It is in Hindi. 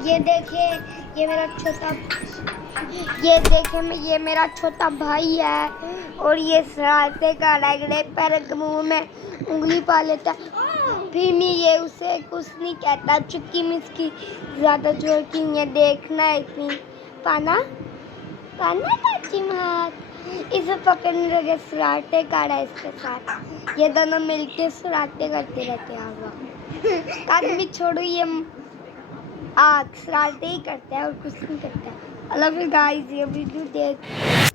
ये देखिए, ये मेरा छोटा ये देखिए मैं ये मेरा छोटा भाई है और ये शरारते कर रहा है। गड़े पैर के मुंह में उंगली पा लेता है, फिर भी ये उसे कुछ नहीं कहता। चुटकी मिसकी ज्यादा जोर की ये देखना है इतनी पाना पाना चाची मत इसे पकड़ने लगे। शरारते कर रहा है इसके साथ। ये दोनों मिलके शरारते करते रहते हैं। आदमी छोड़ो, ये शरारते ही करता है और कुछ नहीं करता है। आई लव यू गाइस, ये वीडियो देख